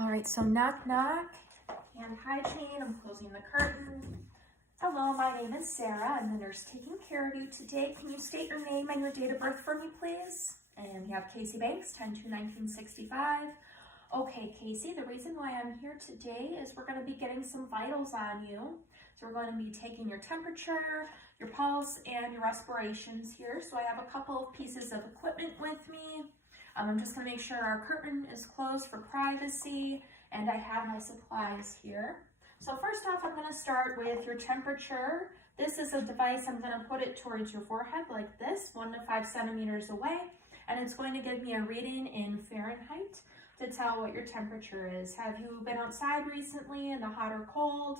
All right, so knock, knock, hand hygiene, I'm closing the curtain. Hello, my name is Sarah. I'm the nurse taking care of you today. Can you state your name and your date of birth for me, please? And we have Casey Banks, 10/2/1965. Okay, Casey, the reason why I'm here today is we're going to be getting some vitals on you. So we're going to be taking your temperature, your pulse, and your respirations here. So I have a couple of pieces of equipment with me. I'm just going to make sure our curtain is closed for privacy, and I have my supplies here. So first off, I'm going to start with your temperature. This is a device, I'm going to put it towards your forehead like this, 1 to 5 centimeters away, and it's going to give me a reading in Fahrenheit to tell what your temperature is. Have you been outside recently in the hot or cold,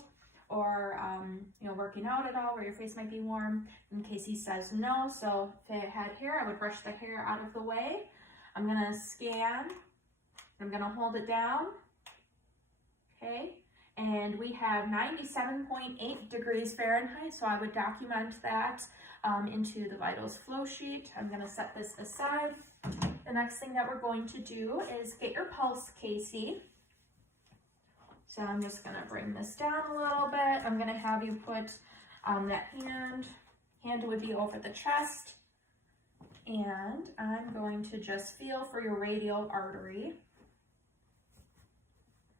or working out at all where your face might be warm? In case he says no, so if it had hair, I would brush the hair out of the way. I'm gonna scan, I'm gonna hold it down, okay? And we have 97.8 degrees Fahrenheit, so I would document that into the vitals flow sheet. I'm gonna set this aside. The next thing that we're going to do is get your pulse, Casey. So I'm just gonna bring this down a little bit. I'm gonna have you put that hand would be over the chest, and I'm going to just feel for your radial artery.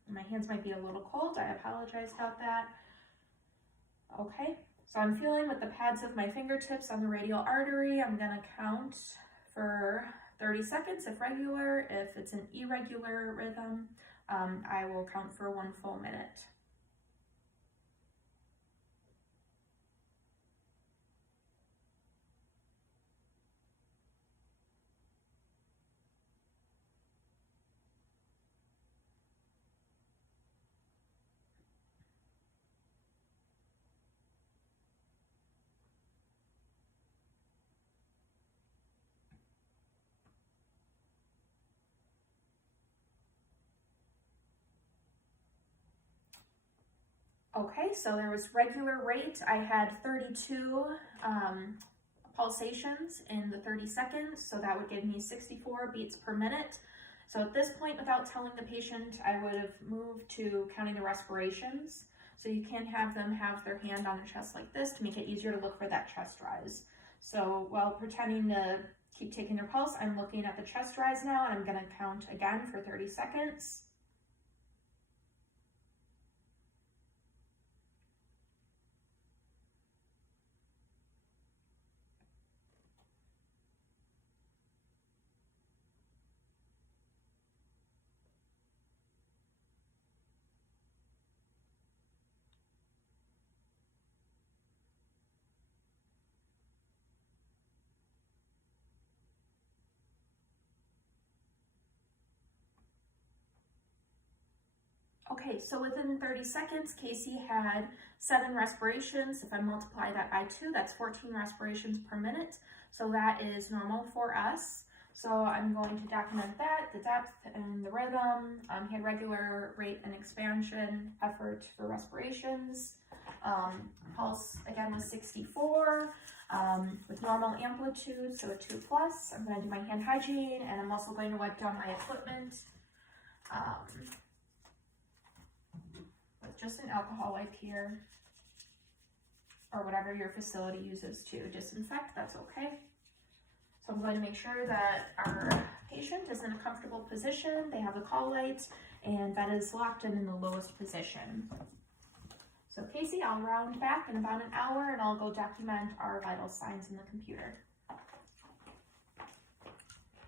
My hands might be a little cold, I apologize about that. Okay, so I'm feeling with the pads of my fingertips on the radial artery. I'm gonna count for 30 seconds if regular. If it's an irregular rhythm, I will count for 1 full minute. Okay, so there was regular rate. I had 32 pulsations in the 30 seconds, so that would give me 64 beats per minute. So at this point, without telling the patient, I would have moved to counting the respirations. So you can have them have their hand on their chest like this to make it easier to look for that chest rise. So while pretending to keep taking their pulse, I'm looking at the chest rise now, and I'm gonna count again for 30 seconds. Okay, so within 30 seconds, Casey had 7 respirations. If I multiply that by 2, that's 14 respirations per minute. So that is normal for us. So I'm going to document that, the depth and the rhythm. He had regular rate and expansion effort for respirations. Pulse, again, was 64 with normal amplitude, so a 2+. I'm going to do my hand hygiene, and I'm also going to wipe down my equipment. With just an alcohol wipe here, or whatever your facility uses to disinfect, that's okay. So I'm going to make sure that our patient is in a comfortable position, they have the call light, and that is locked in the lowest position. So Casey, I'll round back in about an hour, and I'll go document our vital signs in the computer.